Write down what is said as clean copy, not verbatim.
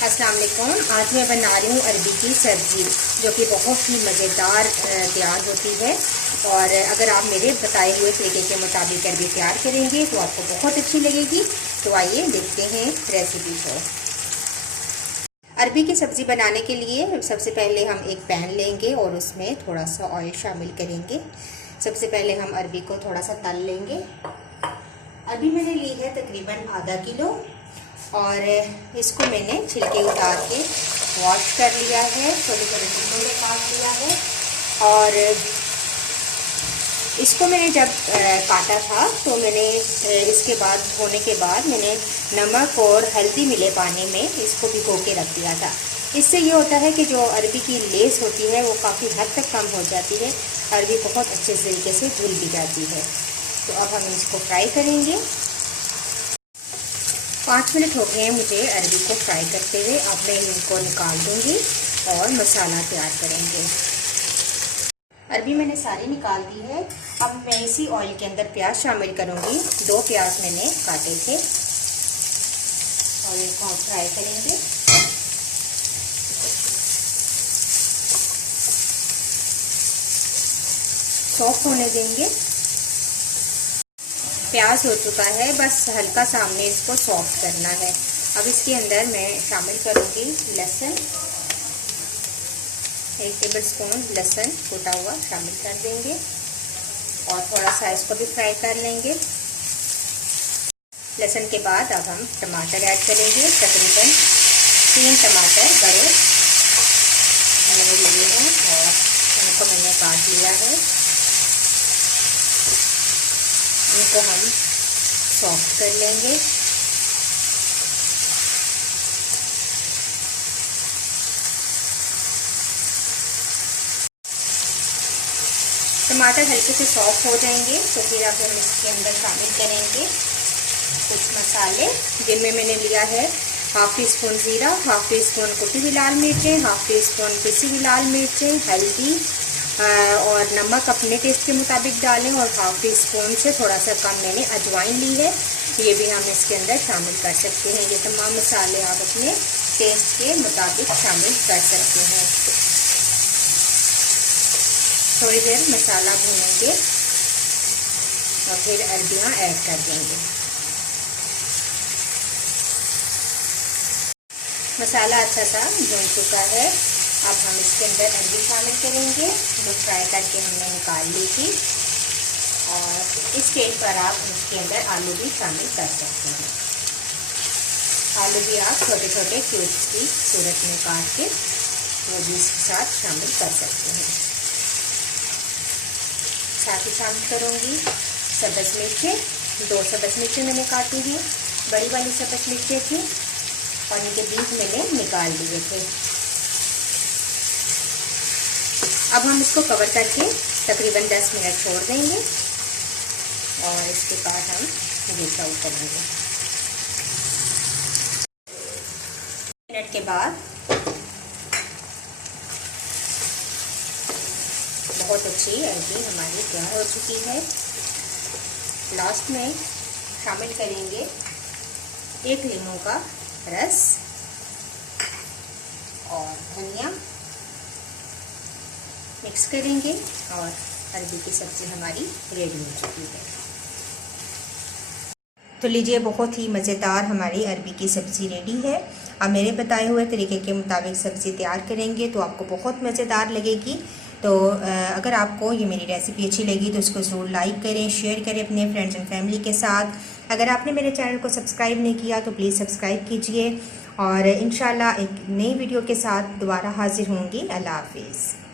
अस्सलाम वालेकुम। आज मैं बना रही हूँ अरबी की सब्ज़ी, जो कि बहुत ही मज़ेदार तैयार होती है। और अगर आप मेरे बताए हुए तरीके के मुताबिक अरबी तैयार करेंगे तो आपको बहुत अच्छी लगेगी। तो आइए देखते हैं रेसिपी को। अरबी की सब्ज़ी बनाने के लिए सबसे पहले हम एक पैन लेंगे और उसमें थोड़ा सा ऑयल शामिल करेंगे। सबसे पहले हम अरबी को थोड़ा सा तल लेंगे। अरबी मैंने ली है तकरीबन आधा किलो और इसको मैंने छिलके उतार के वॉश कर लिया है, छोटे छोटे टुकड़ों में काट लिया है। और इसको मैंने जब काटा था तो मैंने इसके बाद धोने के बाद मैंने नमक और हल्दी मिले पानी में इसको भिगो के रख दिया था। इससे ये होता है कि जो अरबी की लेस होती है वो काफ़ी हद तक कम हो जाती है, अरबी बहुत अच्छे तरीके से धुल भी जाती है। तो अब हम इसको फ्राई करेंगे। 5 मिनट हो गए हैं मुझे अरबी को फ्राई करते हुए। अब मैं इनको निकाल दूंगी और मसाला तैयार करेंगे। अरबी मैंने सारी निकाल दी है। अब मैं इसी ऑयल के अंदर प्याज शामिल करूंगी। 2 प्याज मैंने काटे थे और इनको हम फ्राई करेंगे। सॉफ्ट होने देंगे। प्याज हो चुका है, बस हल्का सा हमने इसको सॉफ्ट करना है। अब इसके अंदर मैं शामिल करूंगी लहसुन। 1 टेबलस्पून लहसुन कूटा हुआ शामिल कर देंगे और थोड़ा सा इसको भी फ्राई कर लेंगे। लहसुन के बाद अब हम टमाटर ऐड करेंगे। तकरीबन 3 टमाटर बड़े मैंने लिए हैं और इनको मैंने काट लिया है। इनको हम सॉफ्ट कर लेंगे। टमाटर हल्के से सॉफ्ट हो जाएंगे तो फिर अब हम इसके अंदर शामिल करेंगे कुछ मसाले, जिनमें मैंने लिया है 1/2 टीस्पून ज़ीरा, 1/2 टीस्पून कुटी हुई लाल मिर्चें, 1/2 टीस्पून पिसी हुई लाल मिर्चें, हल्दी और नमक अपने टेस्ट के मुताबिक डालें और 1/2 टीस्पून से थोड़ा सा कम मैंने अजवाइन ली है, ये भी हम इसके अंदर शामिल कर सकते हैं। ये तमाम मसाले आप अपने टेस्ट के मुताबिक शामिल कर सकते हैं। थोड़ी देर मसाला भूनेंगे और फिर अरबियाँ ऐड कर देंगे। मसाला अच्छा सा भून चुका है। अब हम इसके अंदर अरबी शामिल करेंगे जो फ्राई करके हमने निकाल ली थी। और इस स्टेज पर आप इसके अंदर आलू भी शामिल कर सकते हैं। आलू भी आप छोटे छोटे क्यूब्स की सूरत में काट के वो भी इसके साथ शामिल कर सकते हैं। साथ ही शामिल करूँगी सब्ज़ मिर्चें। 2 सब्ज़ मिर्चें मैंने काटी हैं, बड़ी वाली सब्ज़ मिर्चें थी और इनके बीज मैंने निकाल दिए थे। अब हम इसको कवर करके तकरीबन 10 मिनट छोड़ देंगे और इसके बाद हम डिश आउट करेंगे। मिनट के बाद बहुत अच्छी अरबी हमारी तैयार हो चुकी है। लास्ट में शामिल करेंगे 1 लीमू का रस और धनिया। मिक्स करेंगे और अरबी की सब्ज़ी हमारी रेडी हो चुकी है। तो लीजिए, बहुत ही मज़ेदार हमारी अरबी की सब्ज़ी रेडी है। अब मेरे बताए हुए तरीके के मुताबिक सब्ज़ी तैयार करेंगे तो आपको बहुत मज़ेदार लगेगी। तो अगर आपको ये मेरी रेसिपी अच्छी लगी तो इसको ज़रूर लाइक करें, शेयर करें अपने फ्रेंड्स एंड फैमिली के साथ। अगर आपने मेरे चैनल को सब्सक्राइब नहीं किया तो प्लीज़ सब्सक्राइब कीजिए और इंशाल्लाह एक नई वीडियो के साथ दोबारा हाजिर होंगी। अल्लाह हाफिज़।